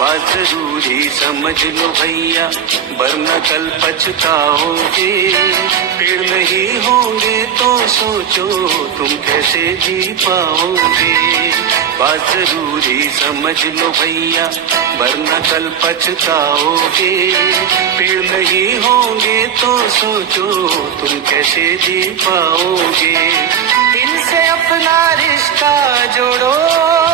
बात जरूरी समझ लो भैया, वरना कल पछताओगे। पेड़ नहीं होंगे तो सोचो तुम कैसे जी पाओगे। बात जरूरी समझ लो भैया, वरना कल पछताओगे। पेड़ नहीं होंगे तो सोचो तुम कैसे जी पाओगे। इनसे अपना रिश्ता जोड़ो।